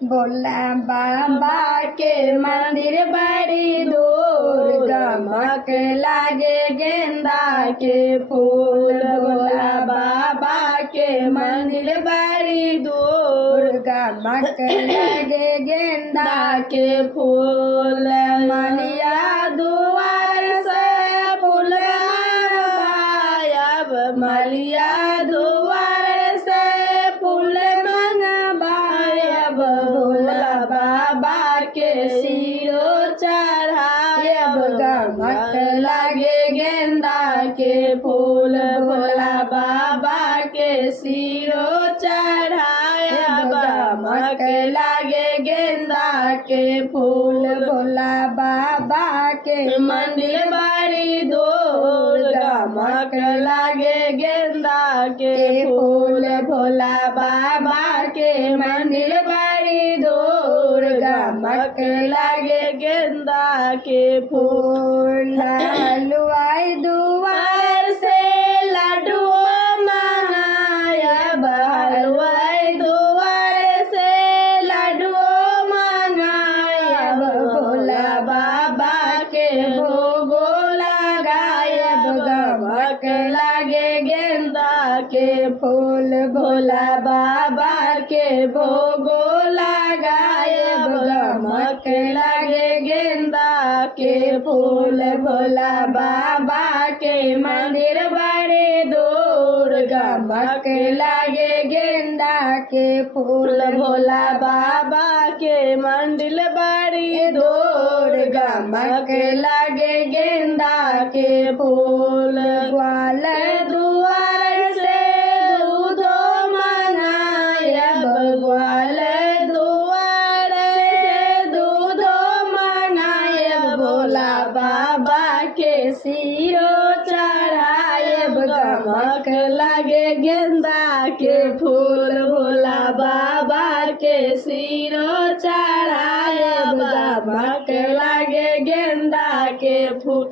भोला बाबा के मंदिर बड़ी दूर, गमक लागे गेंदा के फूल। भोला बाबा के मंदिर बड़ी दूर, गमक लागे गेंदा के फूल। मलिया दुआर से फूल मंगवायब, मलिया दुआर से फूल मंगवायब। भोला बाबा के सिरो चढ़ायब, गमक लागे गेंदा के फूल। भोला बाबा के सिरो चढ़ायब, गमक लागे गेंदा के फूल। भोला बाबा के मंदिर बड़ी दूर, गमक लागे गेंदा के फूल। भोला बाबा के मंदिर बड़ी दूर, गमक लागे गेंदा के फूल। हलवाई दुआर से लड्डू मंगायब, हलवाई दुआर से लड्डू मंगायब। भोला बाबा के भोगो लगायब, गमक लागे गेंदा के फूल। भोला बाबा के भोगो लगायब, गमक लागे गेंदा के फूल। भोला बाबा के मंदिर बड़े दूर, गमक लागे गेंदा के फूल। भोला बाबा के मंदिर बड़ी दूर, गमक लागे गेंदा के फूल। ग्वाल दुआर से दूध मंगायब, ग्वाल दुआर से दूध मंगायब। भोला बाबा के सिरो चढ़ायब, गमक लागे गेंदा के फूल। भोला बाबा के सिरो चढ़ायब, गमक लागे गेंदा के फूल।